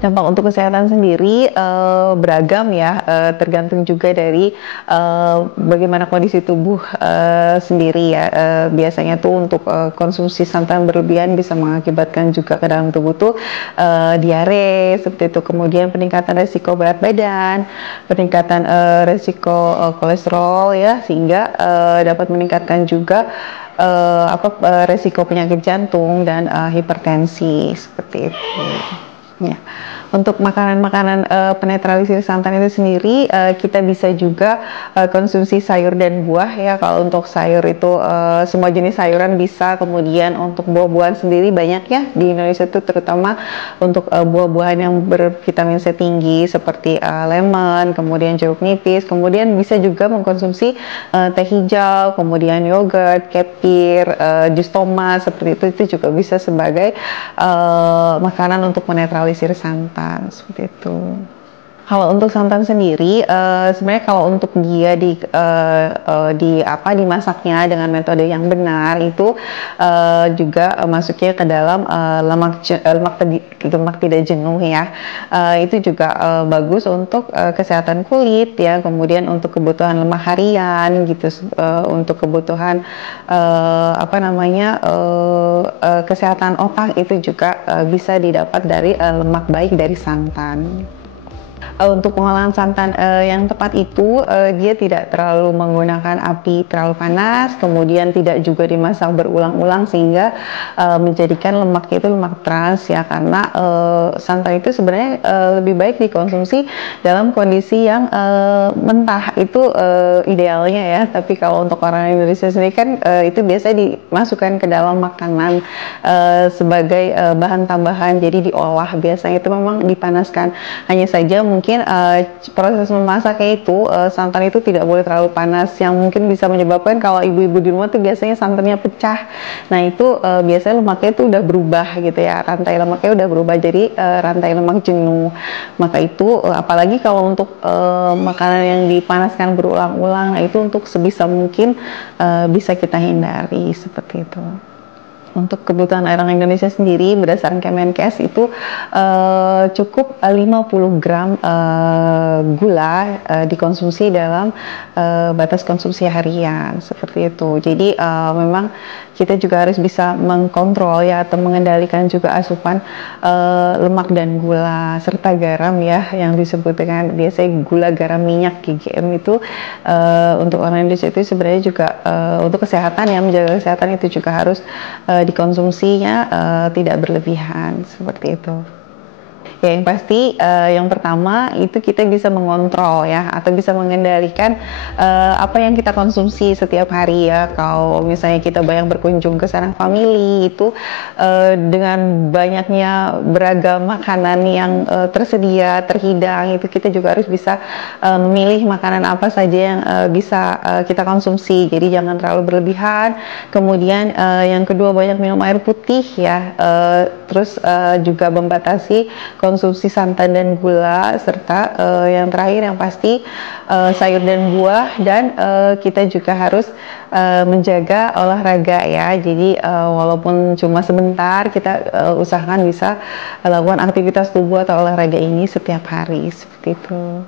Dampak untuk kesehatan sendiri beragam ya, tergantung juga dari bagaimana kondisi tubuh sendiri ya. Biasanya tuh untuk konsumsi santan berlebihan bisa mengakibatkan juga ke dalam tubuh tuh diare seperti itu. Kemudian peningkatan resiko berat badan, peningkatan resiko kolesterol ya, sehingga dapat meningkatkan juga resiko penyakit jantung dan hipertensi seperti itu. Ya. Untuk makanan-makanan penetralisir santan itu sendiri, kita bisa juga konsumsi sayur dan buah ya. Kalau untuk sayur itu semua jenis sayuran bisa, kemudian untuk buah-buahan sendiri banyak ya di Indonesia itu, terutama untuk buah-buahan yang bervitamin C tinggi seperti lemon, kemudian jeruk nipis, kemudian bisa juga mengkonsumsi teh hijau, kemudian yogurt, kefir, jus tomat seperti itu juga bisa sebagai makanan untuk menetralisir santan seperti itu. Kalau untuk santan sendiri, sebenarnya kalau untuk dia dimasaknya dengan metode yang benar itu juga masuknya ke dalam lemak tidak jenuh ya. Itu juga bagus untuk kesehatan kulit ya, kemudian untuk kebutuhan lemak harian gitu, untuk kebutuhan kesehatan otak itu juga bisa didapat dari lemak baik dari santan. Untuk pengolahan santan yang tepat itu dia tidak terlalu menggunakan api terlalu panas, kemudian tidak juga dimasak berulang-ulang sehingga menjadikan lemaknya itu lemak trans ya, karena santan itu sebenarnya lebih baik dikonsumsi dalam kondisi yang mentah itu idealnya ya. Tapi kalau untuk orang Indonesia sendiri kan itu biasanya dimasukkan ke dalam makanan sebagai bahan tambahan, jadi diolah, biasanya itu memang dipanaskan. Hanya saja mungkin proses memasaknya itu santan itu tidak boleh terlalu panas, yang mungkin bisa menyebabkan kalau ibu-ibu di rumah tuh biasanya santannya pecah. Nah itu biasanya lemaknya itu udah berubah gitu ya, rantai lemaknya udah berubah jadi rantai lemak jenuh. Maka itu apalagi kalau untuk makanan yang dipanaskan berulang-ulang, nah itu untuk sebisa mungkin bisa kita hindari seperti itu. Untuk kebutuhan orang Indonesia sendiri berdasarkan Kemenkes itu cukup 50 gram gula dikonsumsi dalam batas konsumsi harian seperti itu. Jadi memang kita juga harus bisa mengkontrol ya, atau mengendalikan juga asupan lemak dan gula serta garam ya, yang disebut dengan biasanya gula, garam, minyak, GGM itu untuk orang Indonesia itu sebenarnya juga untuk kesehatan ya, menjaga kesehatan itu juga harus dikonsumsinya tidak berlebihan seperti itu. Ya, yang pasti yang pertama itu kita bisa mengontrol ya, atau bisa mengendalikan apa yang kita konsumsi setiap hari ya. Kalau misalnya kita banyak berkunjung ke sanak famili itu dengan banyaknya beragam makanan yang tersedia, terhidang, itu kita juga harus bisa memilih makanan apa saja yang bisa kita konsumsi. Jadi jangan terlalu berlebihan. Kemudian yang kedua, banyak minum air putih ya. Terus juga membatasi konsumsi santan dan gula, serta yang terakhir yang pasti sayur dan buah, dan kita juga harus menjaga olahraga ya. Jadi walaupun cuma sebentar, kita usahakan bisa lakukan aktivitas tubuh atau olahraga ini setiap hari seperti itu.